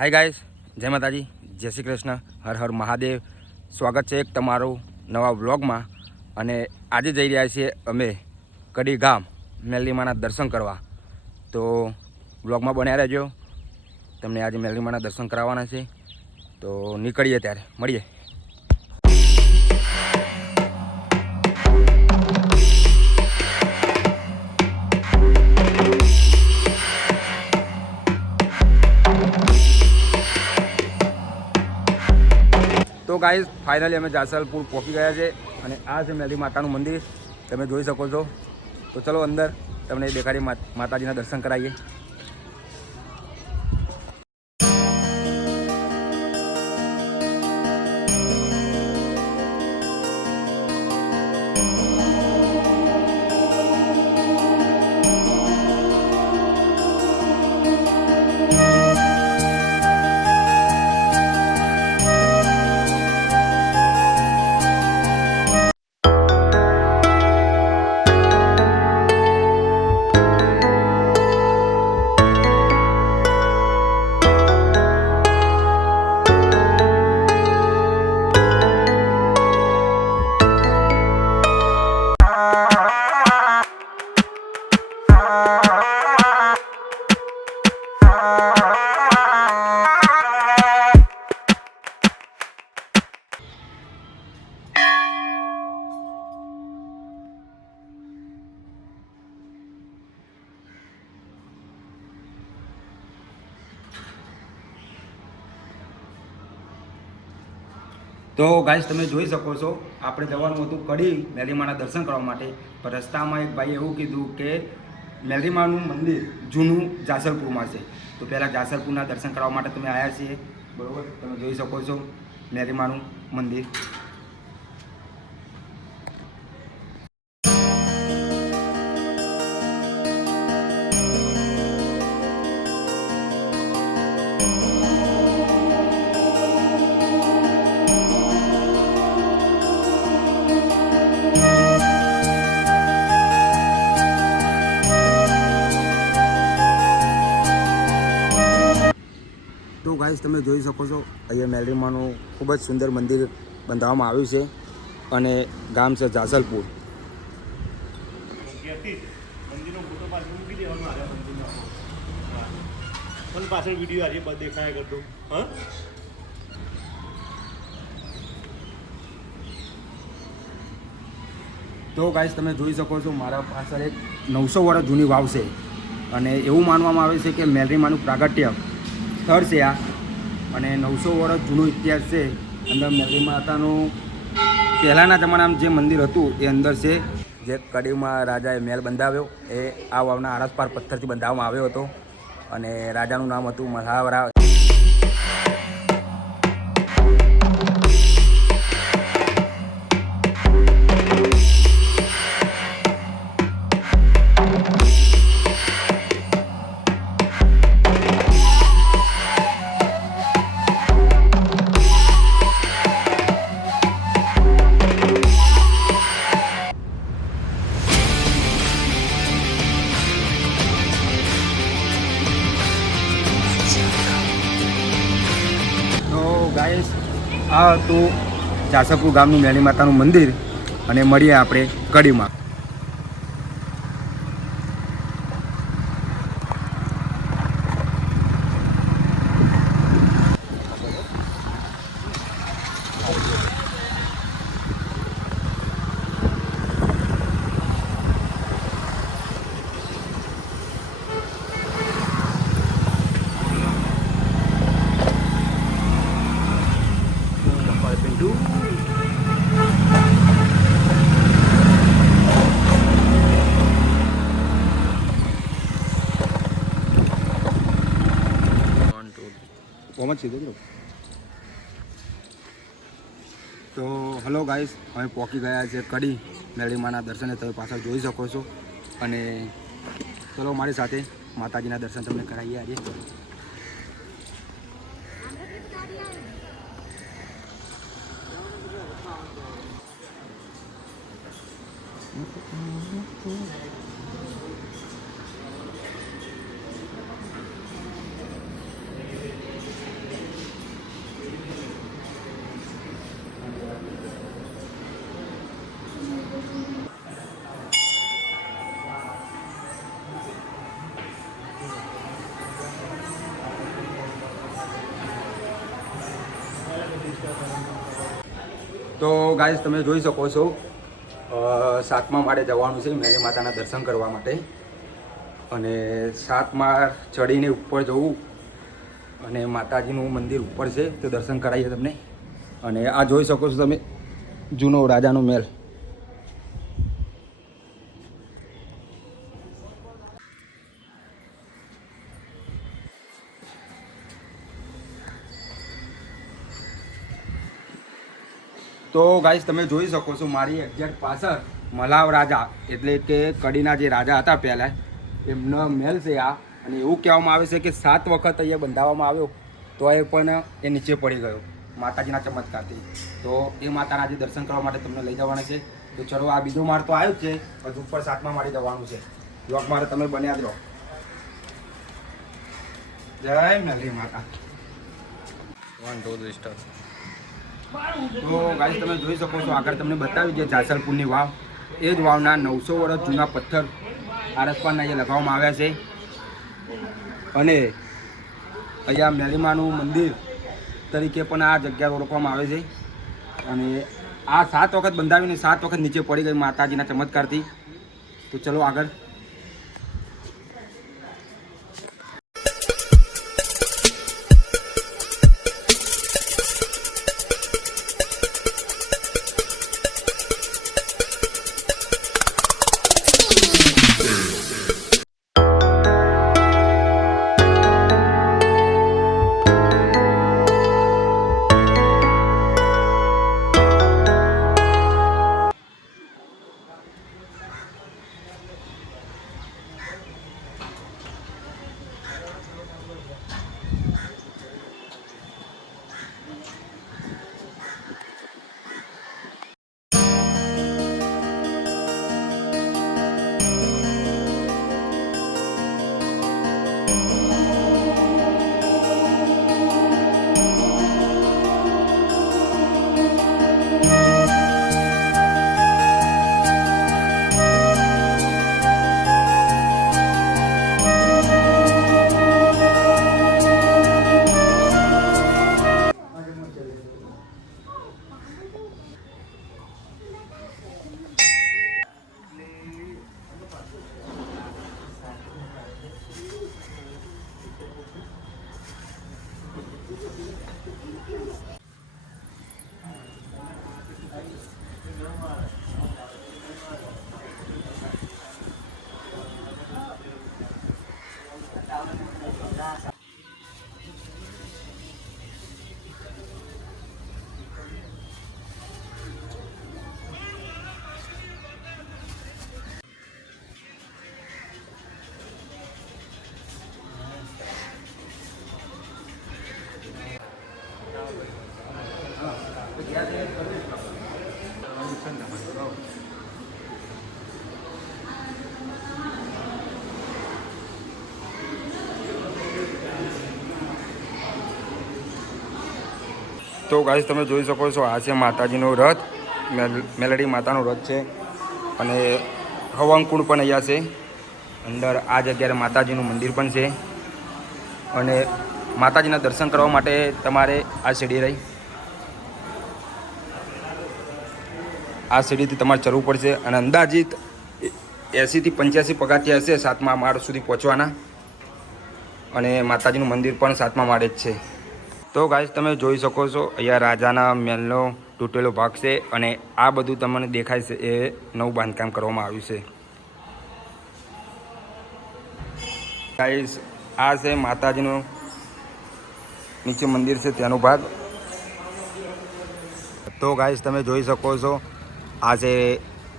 Hi guys, જય માતાજી, જય શ્રી કૃષ્ણ, હર હર મહાદેવ. સ્વાગત છે એક તમારું નવા વ્લોગમાં. અને આજે જઈ રહ્યા છીએ અમે કડી ગામ મેલડીમાના દર્શન કરવા. તો વ્લોગમાં બન્યા રહેજો, તમને આજે મેલડીમાના દર્શન કરાવવાના છે. તો નીકળીએ, ત્યારે મળીએ. તો ગાઈઝ, ફાઇનલી અમે જાસલપુર પહોંચી ગયા છે અને આ છે મેલડી માતાનું મંદિર, તમે જોઈ શકો છો. તો ચલો અંદર તમને દેખાડી માતાજીના દર્શન કરાવીએ. તો ગાઈસ, તમે જોઈ શકો છો, આપણે જવાનું હતું કડી મેલડીમાના દર્શન કરવા માટે. પણ રસ્તામાં એક ભાઈ એવું કીધું કે મેલડીમાનું મંદિર જૂનું જાસલપુરમાં છે. તો પહેલાં જાસલપુરના દર્શન કરવા માટે તમે આવ્યા છીએ, બરાબર. તમે જોઈ શકો છો મેલડીમાનું મંદિર. તો ગાઈસ, તમે જોઈ શકો છો, અહીંયા મેલડીમાનું ખૂબ જ સુંદર મંદિર બંધાવવામાં આવ્યું છે અને ગામ છે જાસલપુર. પાછળ વિડીયો આજે દેખાયા કરતો. હા, તો ગાઈસ, તમે જોઈ શકો છો, મારા પાછળ એક 900 વર્ષ જૂની વાવ છે અને એવું માનવામાં આવે છે કે મેલડીમાનું પ્રાગટ્ય સ્થળ છે આ. અને 900 વર્ષ જૂનો ઇતિહાસ છે. અંદર મેલડી માતાનું પહેલાંના જમાનામાં જે મંદિર હતું એ અંદર છે. જે કડીમાં રાજાએ મહેલ બંધાવ્યો એ આ વાવના આરસપાર પથ્થરથી બંધાવવામાં આવ્યો હતો અને રાજાનું નામ હતું મહાવરા. ગાઈસ, આ હતું જાસલપુર ગામનું મેલડી માતાનું મંદિર અને મળીએ આપણે કડીમાં. તો હલો ગાઈસ, અમે પહોંચી ગયા છે કડી મેલડીમાના દર્શને. તમે પાછળ જોઈ શકો છો. અને ચલો મારી સાથે માતાજીના દર્શન તમને કરાવીએ આજે. તો ગાઈસ તમે જોઈ શકો છો 7મા માળે જવાનું છે મેરી માતાના દર્શન કરવા માટે. અને 7 માળ ચડીને ઉપર જવું અને માતાજીનું મંદિર ઉપર છે તો દર્શન કરાવીએ તમને. અને આ જોઈ શકો છો તમે જૂનો રાજાનો મહેલ. તો ગાઈસ તમે જોઈ શકો છો મારી એક્ઝેક્ટ પાછળ મલાવ રાજા એટલે કે કડીના જે રાજા હતા પહેલાં એમનો મહેલ છે આ. અને એવું કહેવામાં આવે છે કે 7 વખત અહીંયા બંધાવવામાં આવ્યો તો એ પણ એ નીચે પડી ગયો માતાજીના ચમત્કારથી. તો એ માતાના આજે દર્શન કરવા માટે તમને લઈ જવાના છે. તો ચલો આ બીજો માળ તો આવ્યો જ છે, પછી ઉપર 7મા માળે જવાનું છે. બ્લોગ મારે તમે બન્યા જ રહો. જય મેલી માતા. 1 2 3 સ્ટાર્ટ. તો ગાઈસ તમે જોઈ શકો છો આગળ તમને બતાવ્યું છે જાસલપુરની વાવ. એ જ વાવના 900 વર્ષ જૂના પથ્થર આરસપારના અહીંયા લગાવવામાં આવ્યા છે. અને અહીંયા મેલીમાનું મંદિર તરીકે પણ આ જગ્યા ઓળખવામાં આવે છે. અને આ 7 વખત બંધાવીને 7 વખત નીચે પડી ગઈ માતાજીના ચમત્કારથી. તો ચલો આગળ. તો ગાઈસ તમે જોઈ શકો છો આ છે માતાજીનો રથ. મેલડી માતાનો રથ છે. અને હવનકુંડ પણ અહીંયા છે. અંદર આ જગ્યાએ માતાજીનું મંદિર પણ છે. અને માતાજીના દર્શન કરવા માટે તમારે આ સીડી રહી, આ સીડીથી તમારે ચડવું પડશે. અને અંદાજિત 80 થી 85 પગથિયાં હશે 7મા માળ સુધી પહોંચવાના. અને માતાજીનું મંદિર પણ 7મા માળે જ છે. તો ગાઈસ તમે જોઈ શકો છો અહીંયા રાજાના મહેલનો તૂટેલો ભાગ છે. અને આ બધું તમને દેખાય છે એ નવું બાંધકામ કરવામાં આવ્યું છે. ગાઈસ આ છે માતાજીનું નીચે મંદિર છે તેનો ભાગ. તો ગાઈસ તમે જોઈ શકો છો આ છે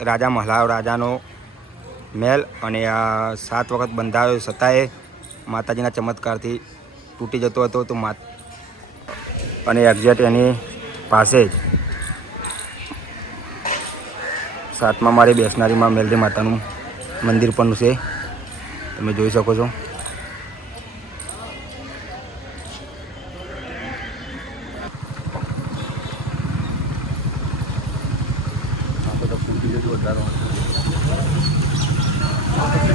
રાજા મલ્હાર રાજાનો મહેલ. અને આ 7 વખત બંધાયો છતાંય માતાજીના ચમત્કારથી તૂટી જતો હતો. તો અને એક્ઝેક્ટ એની પાસે જ 7મા માળે બેસનારીમાં મેલડી માતાનું મંદિર પણ છે. તમે જોઈ શકો છો. આપણે તો